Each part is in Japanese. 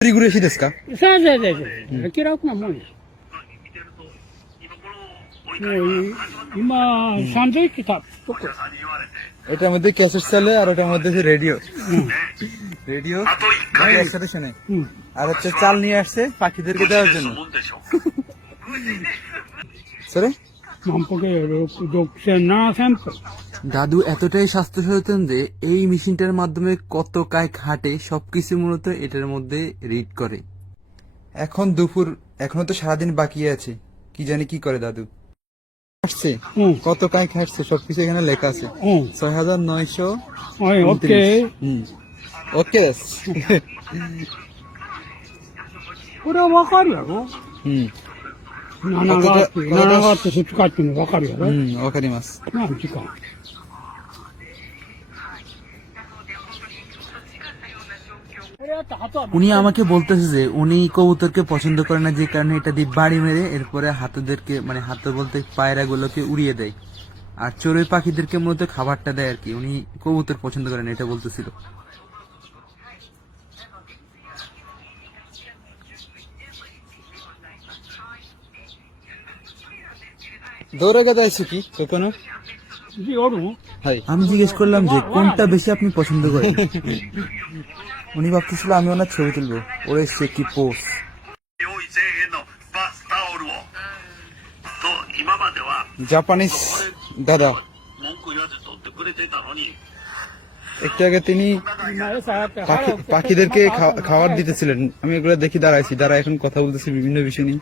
人暮らしですかそうそうそうそう。気楽なもんです。もうい今、サンドイッチ食べとこ。 এটার মধ্যে ক্যাসেট চালে আর ওটার মধ্যে হচ্ছে রেডিও রেডিও একসাথে শোনে うん。 আর হচ্ছে চাল নিয়ে আসছে পাখিদেরকে দেওয়ার জন্য সরে 万歩計6 7000歩。 দাদু এতটাই স্বাস্থ্য সচেতন যে এই মেশিনটার মাধ্যমে কত কায় খাটে সবকিছু মূলত এটার মধ্যে রিড করে। এখন দুপুর এখনও তো সারাদিন বাকি আছে। কি জানি কি করে দাদু। খাটছে? কত কায় হাঁটছে সবকিছু এখানে লেখা আছে। ছয় হাজার নয়শো ওকে। ওকে পুরো হুম। ওকে これはわかるやろহুম 7があって、7があって2日っていうのわかるやろ হুম わかります 何時間。 উনি আমাকে বলতেছে যে উনি কবুতরকে পছন্দ করে না যে কারণে এটা দিয়ে বাড়ি মেরে এরপরে হাতুদেরকে মানে হাতু বলতে পায়রাগুলোকে উড়িয়ে দেয় আর চড়ুই পাখিদেরকে মূলত খাবারটা দেয় আর কি উনি কবুতর পছন্দ করেন এটা বলতেছিল দৌড়ে দৌড়াগে যাইছো কি কখনো? আমি জিজ্ঞেস করলাম যে কোনটা বেশি আপনি পছন্দ করেন? উনি ভাবতেছিল আমি ওনার ছবি তুলবো। ওরে সে কি পোস্ট জাপানিজ দাদা। একটু আগে তিনি পাখিদেরকে খাবার দিতেছিলেন। আমি এগুলো দেখি দাঁড়াইছি। দাঁড়া এখন কথা বলতেছি বিভিন্ন বিষয় নিয়ে।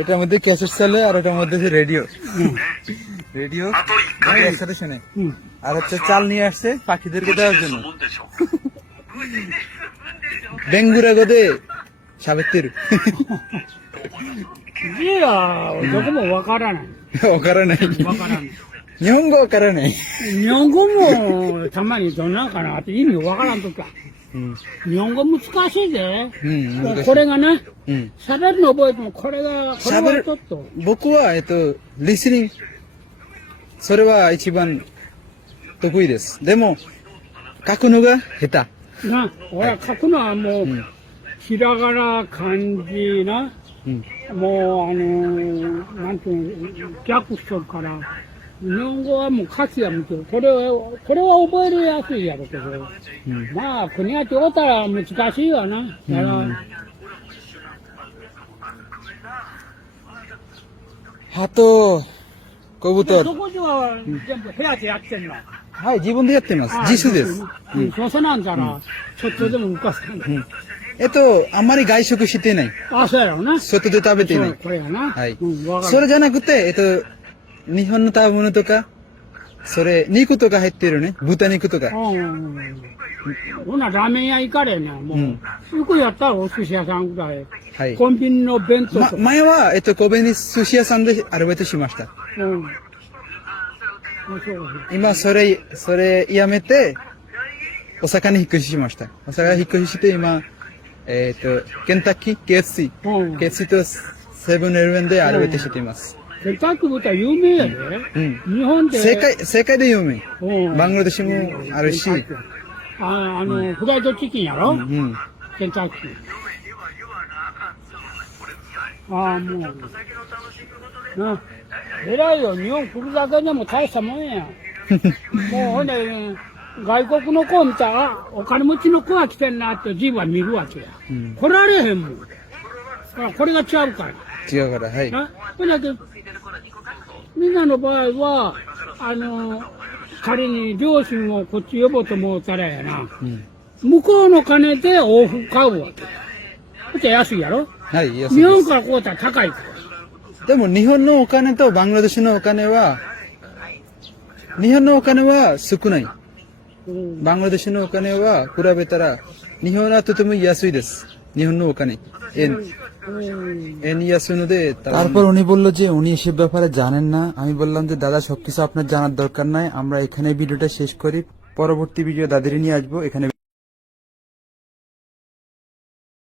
এটার মধ্যে ক্যাসেট চলে আর এটার মধ্যে রেডিও। রেডিও মানে একসাথে শুনে। আর হচ্ছে চাল নিয়ে আসছে পাখিদেরকে দেওয়ার জন্য। ডেঙ্গুরা গদে সাবিত্রীর। ওকারা নাই ওকারা নাই 日本語わからない。日本語もたまにどんなんかなって意味わからんときは。うん。日本語難しいぜ。うんこれがね、うん。喋るの覚えてもこれが、これはちょっと。僕はえっとリスニングそれは一番得意です。でも書くのが下手。な、俺は書くのはもう、ひらがな、漢字な、うん。もう、あのーなんていうの、逆しとるから、日本語はもう歌詞は見てる。これは、これは覚えるやすいやろうけど、まあ、国が違ったら難しいわな。だから、鳩コブトそこでは全部部屋でやってんの？はい自分でやってます自主ですうん。そうせなんだら、ちょっとでも浮か。えっとあんまり外食してないあ、そうやろうな。外で食べていなそ、いうこれやな。はい。それじゃなくてえっと日本の食べ物とかそれ肉とか入ってるね豚肉とかうん。ほな、ラーメン屋行かれな、もう。うんよくやったらお寿司屋さんぐらい。はいコンビニの弁当まとか。前はえっと神戸に寿司屋さんでアルバイトしましたうん。そう今それそれやめて大阪に引っ越ししました大阪に引っ越しして今えっ、とケンタッキー？KFC うん。KFC とセブンイレブンでアルバイトしています、ケンタッキー豚有名やで。うん日本で。世界世界で有名うん。バングラデシュもあるし、ああの、フライドチキンやろ、うん、ケンタッキー。ああ、もう。な。偉いよ。日本来るだけでも大したもんや。もうほんで、外国の子を見たら、あお金持ちの子が来てんなって自分は見るわけや。ん来られへんもん。あこれが違うから。違うからはいな？ほんだけど、みんなの場合は、あの、仮に両親をこっち呼ぼうと思ったらやな。うん向こうの金で往復買うわけ。こっちは安いやろ？はい安い日本からこうたら高いから。でも日本のお金とバングラデシュのお金は日本のお金は少ないうんバングラデシュのお金は比べたら日本はとても安いです নিহন্ন ওখানে তারপর উনি বলল যে উনি এসব ব্যাপারে জানেন না। আমি বললাম যে, দাদা, সবকিছু আপনার জানার দরকার নাই। আমরা এখানে ভিডিওটা শেষ করি। পরবর্তী ভিডিও দাদির নিয়ে আসব। এখানে